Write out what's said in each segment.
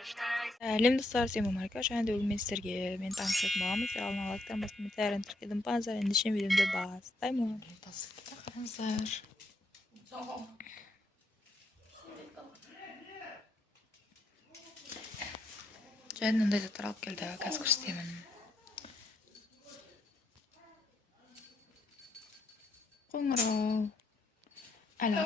Сәлем достар, сен Марка. Және де бүгін мен сіздерге мен таныстыратын боламын. Сіздер алдын ала лайктан баспен тәрін тіркедім базар. Ендеше видеомды бастаймын. Қараңыздар. Және мындай заттар алып келді. Қазір көрсетемін. Қоңырау. Әлі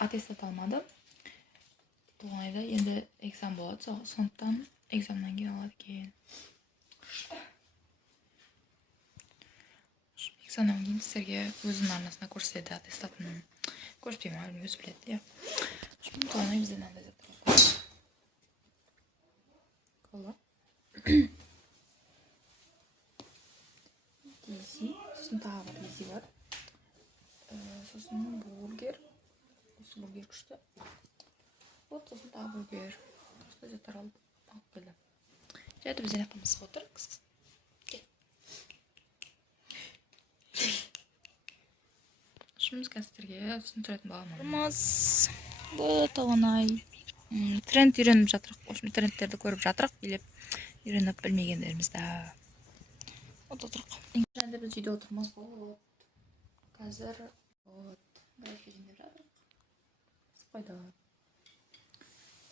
аттестат алмадым. Толғайда енді экзам болады, сондықтан экзамнан кейін алады екен. Экзамнан кейін сіздерге өзінің арнасына көрсетеді аттестатын. Көрсетпеймін, әлі өзі біледі. Толғай бізден андай заттар. Кола. Дизи. Сосын тағы бар дизи бар. Сосын бургер. Осы бургер күшті. Вот сосын тағы бургер. Осындай заттар алып келді. Жәді бізден ақтамызға отыр. Шымыз қазірге сосын тұратын бағамыз. Бұл Толғанай. Тренд үйреніп жатырық. Осымен трендтерді көріп жатырық. Билеп үйреніп білмегендерімізді. Вот отырық. Жәді біз үйде отырмыз. Қазір графика жеңдеп жатырық. Қойда.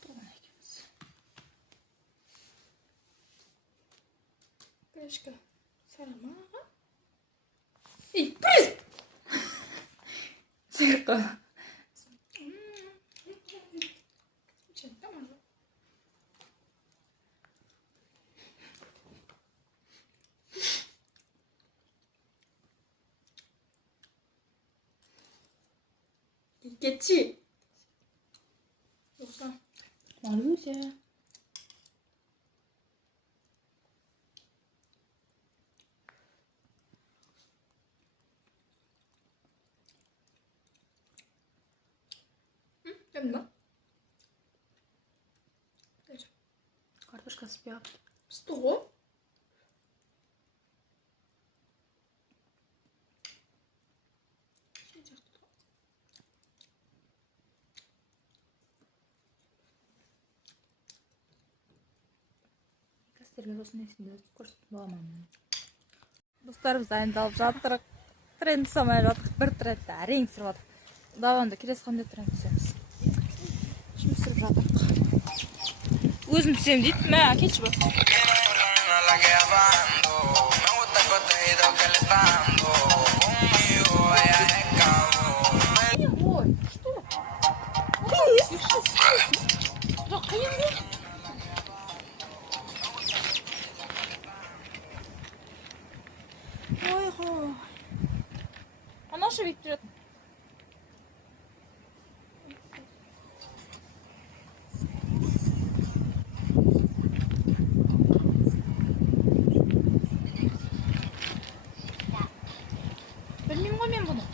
Толғанай екеміз. Пешка. Сарамаға. Ей, приз! Сырқа. 있겠지? 없어. 모르지. 응? 됐나? Картошка спят. 100? Сіздерге осындай есімді көрсетіп боламын. Достарымыз дайындалып жатырық. Тренд самай жатырық. Бір трендті әрең түсіріп жатырық. Даванда келесі қандай тренд түсеміз. Шым түсіріп жатырық. Өзім түсем дейді. Мә, кетші бұл. Ой, что? Жоқ, қиын ғой. Ой-ой. Ана шы бейт жүретін. Білмеймін ғой мен бұны.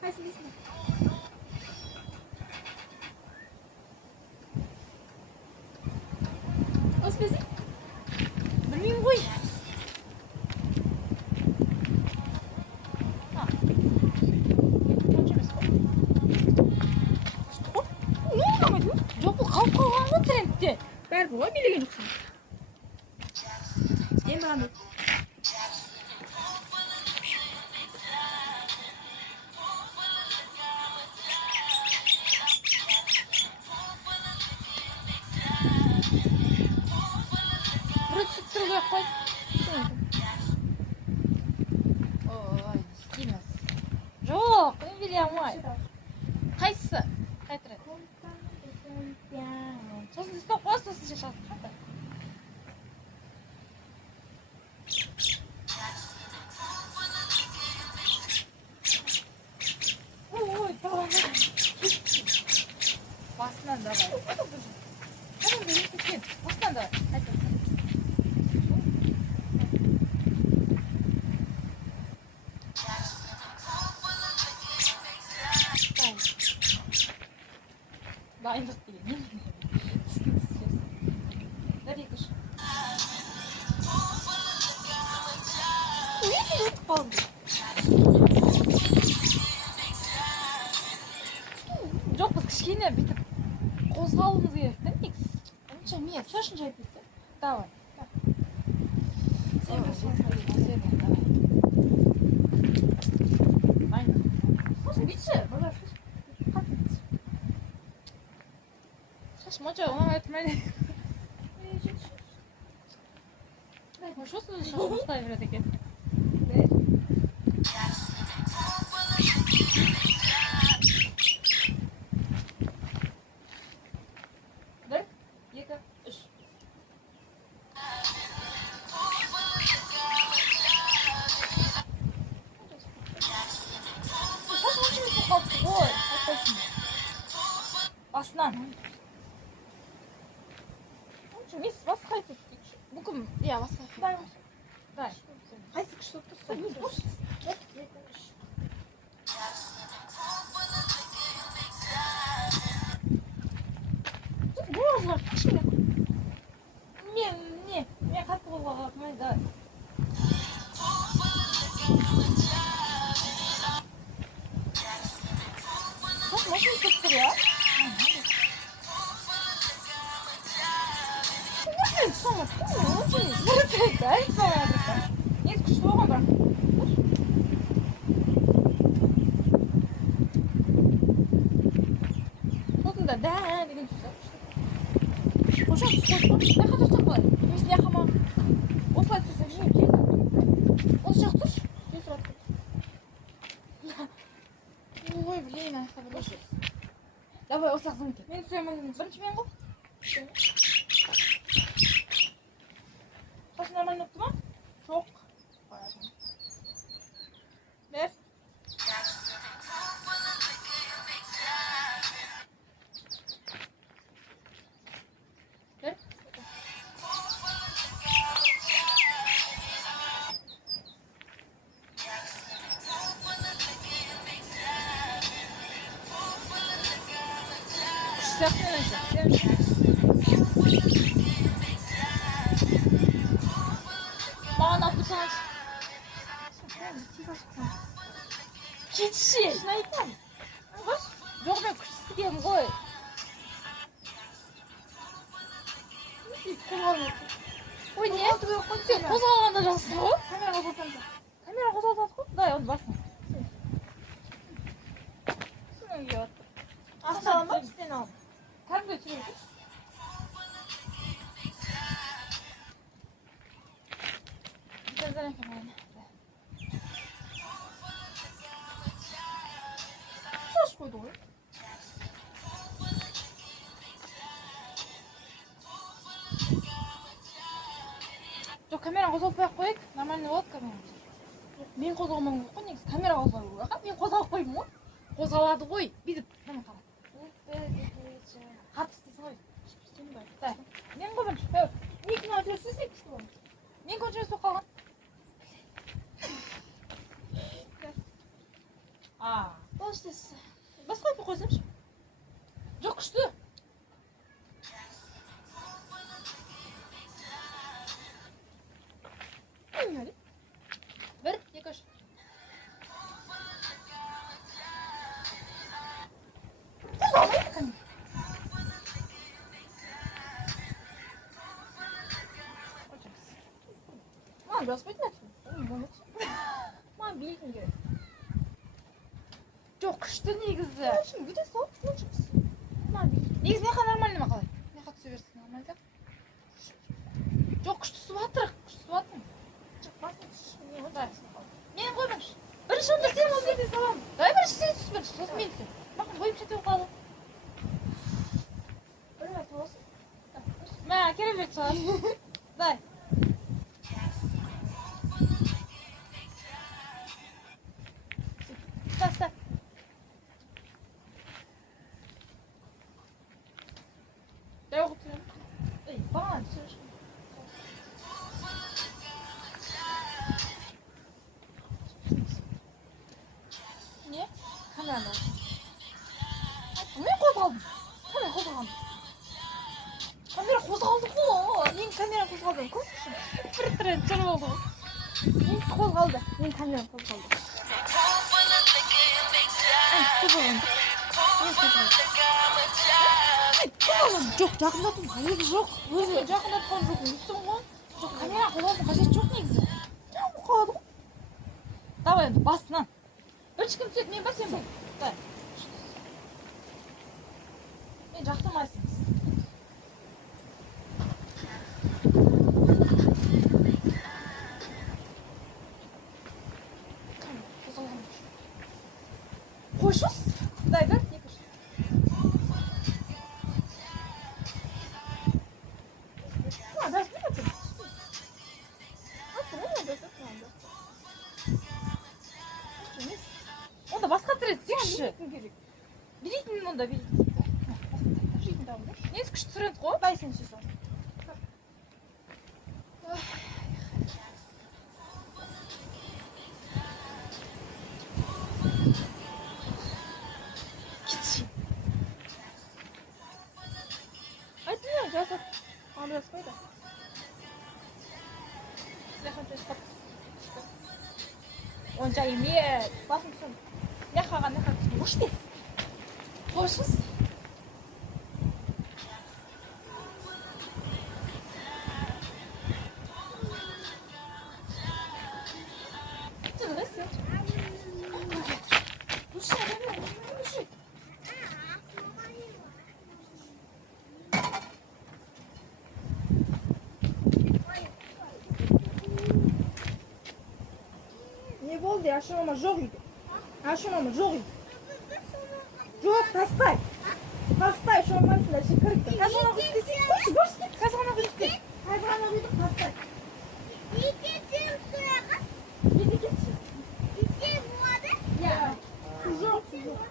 Қайсы дейсің? Осы безі? Білмеймін ғой. Жоқ, бұл қалып қалған ғой трендте. Бәрі ғой билеген жоқсын. Ең бағанды. Қой. Ой, скинос. Жоқ, мен біле алмай. Қайсысы? Қай тренд? Сосын ұстап қойсы, сосын шашасың. Қандай? Ой, таланай. Басынан давай. Қаның бөліп кеткен. Басынан давай. Қайта. Дайындық деген не? Бір екі үш. қалды. Жоқ, біз кішкене бүйтіп қозғалуымыз керек та, негізі. Онша емес. Шашын жайып кетті. Давай. Сен давай. Слушай, бүйтші, бала, шаш монша оңай айтмайды. Что сюда шаш мұқтай береді екен? Бір, екі, үш. Шаш монша емес қалыпты ғой, айтпайсың. Басынан. Емес, басқа айтып. Мүмкін, иә, басқа айтып. Дай. Қайсы күшті болып тұрса? Бір, екі, үш. Қозғар, кішкене. Мен қатты қозғалмайды, давай. Шаш машина істеп тұр, я? Нет, күшті болған бірақ. Осында дә деген сөз. Қошақ қойып, қай қатырсақ қалай? Немесе яқама осылай тұрсақ жинап келді. Осы жақ тұршы. Жел тұрады. Ой, блин, аяқта бір өшіз. Давай, осылақ зым ете. Мен сөйемін. Бірінші мен ғой. Шаш нормально өтті ма? Жоқ. Бер. Бер. Сияқты маған алып тұрсаңыз. Кетші. Шын айтам. Жоқ, мен күшті кем ғой. Ой, не? Қозғалғанда жақсы ғой. Камера қозғалтамыз. Камера қозғалтады ғой? Дай, оны басын. Сен өңге баттыр. Астан алам ба? Сен алам. Кәдімгі түсіріп жүрші. Bizden hemen. Şaş koydu o. Жоқ, камера қозғалтпай-ақ қояйық. Нормальный болады камера. Мен қозғалмауым керек қой, негізі камера қозғалу керек. Мен қозғалып қойдым ғой. Қозғалады ғой. Бүйтіп, міне қара. Қатты істесің ғой. Дай. Мен ғой бірінші. Не кино жүрсіз сен күшті боламыз. Мен көшірмес болып қалған. Бұл істесі. Басқа өтіп қойсамшы. Жоқ, күшті. Бір, екі, үш. Қозғалмайды камера. Маған баспайтын әтсін. Маған білетін керек. Жоқ, күшті негізі. Шын, өте салып, өте күшті. Маған білетін. Негізі меха нормальный ма қалай? Меха түсе берсін, нормальда. Жоқ, күшті сұватыр. Күшті сұватын. Жоқ, басын түші. Мен ғой бірінші. Бірінші онда сен ол жерде саламын. Дай бірінші сен түс бірінші. Сосын мен түсем. Мақын бойым шетеу қалды. Бір мәт болсын. Мә, керемет шығар. Дай. Ста. Дай оқып түсем. Баған түсем. Не? Камерада. Мен қозғалдым. Камера қозғалдым. Камера қозғалды ғой. Мен камера қозғалдым. Көрсінші. Бір тренд жыр болды ғой. Менiki qo'zg'aldi. Mening kameram qo'zg'aldi. Qo'zg'aldi. Yo'q, yaqinlatib qo'yib yo'q. O'zi yaqinlatib qo'yib yo'q. Yutdim ғой. Жоқ, kamera qo'zg'aldi, qajat yo'q негізі. Qo'yadi. Давай енді басынан. Bir chiqib түсет, men басам bu. Давай. Men жақтырмайсыңыз. Қойшыз? Құдайды, екіш. Даже не отыр. Отыр, не отыр. Онда басқа тірет сүйікші. Билейтін онда билейтін. Несі күшті сүрент қой? Дай сен сөз. Айтын жазып. Андырас қойды. Онша емес. Басын түсін. Нәқаға. Қош дес. Қошыз? Не болды, ашымама жоқ үйде. Ашымама жоқ үйде. Жоқ, тастай. Тастай, шомайсың да шекірікті. Қазір ғана қойып десең, қойшы, қойшы. Қазір ғана қойып десең. Қазір ғана қойып тастай. Кетсем сұраға? Неде кетші? Кетсем болады? Иә. Жоқ, жоқ.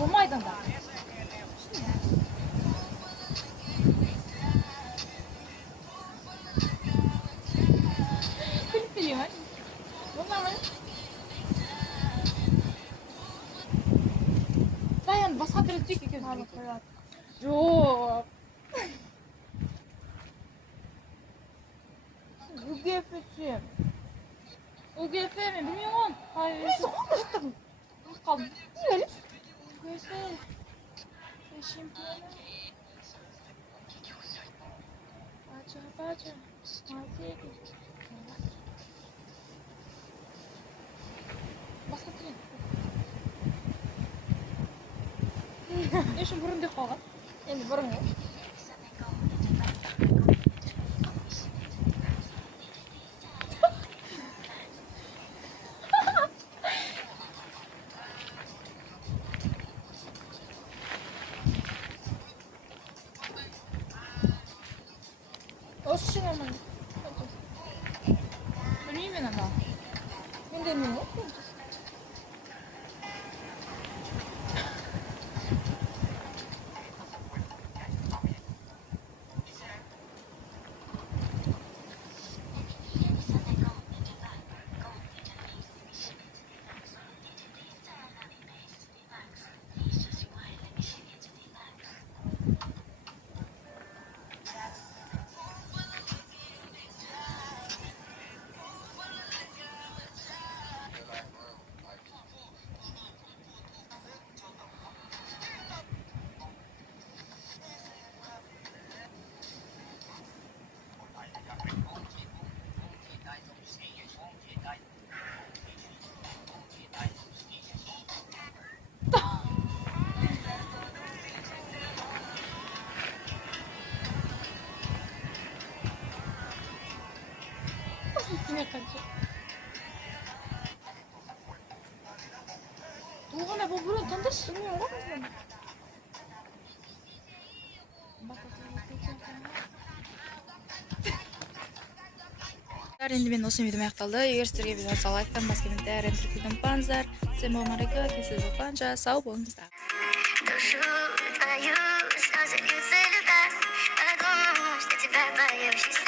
Болмайды да. Күліп берейін, болмай ма? Даян, басқа түрі түйік екеуіз. Жоқ. УГФ түсем. УГФ мен білмеймін ғой. Несі, қонда жаттырдым. Қалдым. Не өліп? УГФ. Чемпионы. Бача. Мазеги. Басқа түрен. Ешін бұрын деп қалған. Енді бұрын ғой. Осы шын аман. Білмеймін аға. Мен де не ғой? Оғана бұл бұрын тандаш? Білмеймін ғой. Енді мен осы видеом аяқталды. Егер сіздерге видео ұнаса лайктан басқа комментарий рентрикіден панзар. Сен болған река, кесілі болғанша сау болыңыздар. Yeah, she's